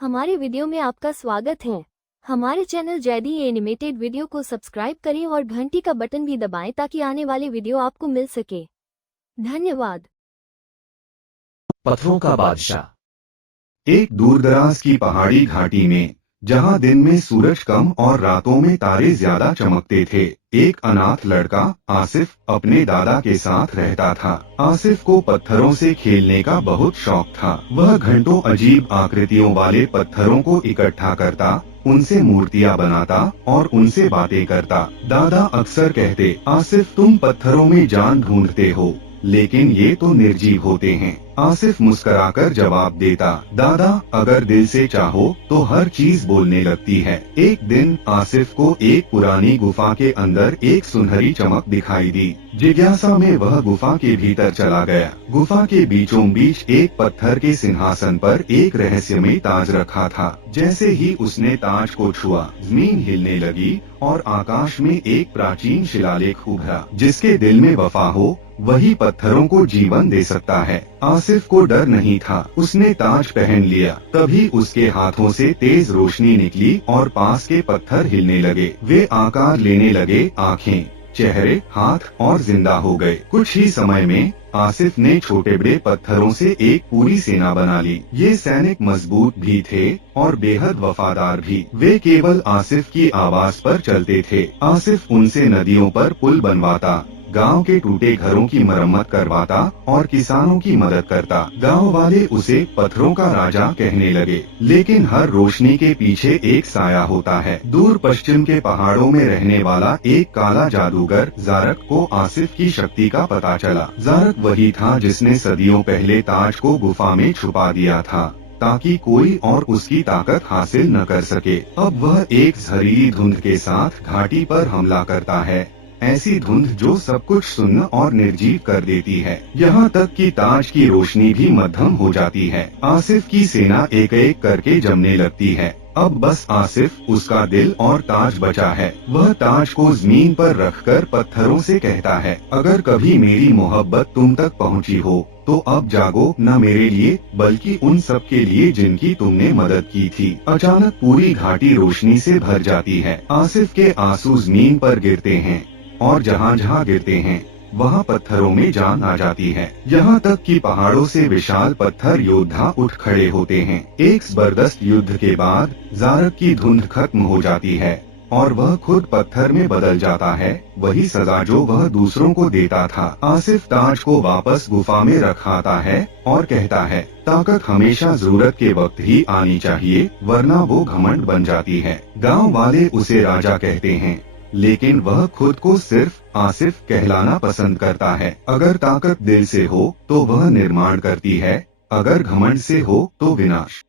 हमारे वीडियो में आपका स्वागत है। हमारे चैनल जैदी एनिमेटेड वीडियो को सब्सक्राइब करें और घंटी का बटन भी दबाएं ताकि आने वाले वीडियो आपको मिल सके। धन्यवाद। पत्थरों का बादशाह। एक दूरदराज की पहाड़ी घाटी में, जहां दिन में सूरज कम और रातों में तारे ज्यादा चमकते थे, एक अनाथ लड़का आसिफ अपने दादा के साथ रहता था। आसिफ को पत्थरों से खेलने का बहुत शौक था। वह घंटों अजीब आकृतियों वाले पत्थरों को इकट्ठा करता, उनसे मूर्तियां बनाता और उनसे बातें करता। दादा अक्सर कहते, आसिफ तुम पत्थरों में जान ढूंढते हो, लेकिन ये तो निर्जीव होते हैं। आसिफ मुस्कुराकर जवाब देता, दादा अगर दिल से चाहो तो हर चीज बोलने लगती है। एक दिन आसिफ को एक पुरानी गुफा के अंदर एक सुनहरी चमक दिखाई दी। जिज्ञासा में वह गुफा के भीतर चला गया। गुफा के बीचों बीच एक पत्थर के सिंहासन पर एक रहस्यमय ताज रखा था। जैसे ही उसने ताज को छुआ, जमीन हिलने लगी और आकाश में एक प्राचीन शिलालेख उभरा। जिसके दिल में वफा हो वही पत्थरों को जीवन दे सकता है। आसिफ को डर नहीं था। उसने ताज पहन लिया। तभी उसके हाथों से तेज रोशनी निकली और पास के पत्थर हिलने लगे। वे आकार लेने लगे, आँखें, चेहरे, हाथ और जिंदा हो गए। कुछ ही समय में आसिफ ने छोटे बड़े पत्थरों से एक पूरी सेना बना ली। ये सैनिक मजबूत भी थे और बेहद वफादार भी। वे केवल आसिफ की आवाज पर चलते थे। आसिफ उनसे नदियों पर पुल बनवाता, गांव के टूटे घरों की मरम्मत करवाता और किसानों की मदद करता। गांव वाले उसे पत्थरों का राजा कहने लगे। लेकिन हर रोशनी के पीछे एक साया होता है। दूर पश्चिम के पहाड़ों में रहने वाला एक काला जादूगर ज़ारक को आसिफ की शक्ति का पता चला। ज़ारक वही था जिसने सदियों पहले ताज को गुफा में छुपा दिया था ताकि कोई और उसकी ताकत हासिल न कर सके। अब वह एक जहरीली धुंध के साथ घाटी पर हमला करता है, ऐसी धुंध जो सब कुछ सुन्न और निर्जीव कर देती है। यहाँ तक कि ताज की रोशनी भी मध्यम हो जाती है। आसिफ की सेना एक एक करके जमने लगती है। अब बस आसिफ, उसका दिल और ताज बचा है। वह ताज को जमीन पर रखकर पत्थरों से कहता है, अगर कभी मेरी मोहब्बत तुम तक पहुँची हो तो अब जागो, न मेरे लिए बल्कि उन सब के लिए जिनकी तुमने मदद की थी। अचानक पूरी घाटी रोशनी से भर जाती है। आसिफ के आंसू जमीन पर गिरते हैं और जहाँ जहाँ गिरते हैं वहाँ पत्थरों में जान आ जाती है। यहाँ तक कि पहाड़ों से विशाल पत्थर योद्धा उठ खड़े होते हैं। एक जबरदस्त युद्ध के बाद ज़ारक की धुंध खत्म हो जाती है और वह खुद पत्थर में बदल जाता है। वही सजा जो वह दूसरों को देता था। आसिफ ताज को वापस गुफा में रखाता है और कहता है, ताकत हमेशा जरूरत के वक्त ही आनी चाहिए, वरना वो घमंड बन जाती है। गाँव वाले उसे राजा कहते हैं, लेकिन वह खुद को सिर्फ आसिफ कहलाना पसंद करता है। अगर ताकत दिल से हो तो वह निर्माण करती है, अगर घमंड से हो तो विनाश।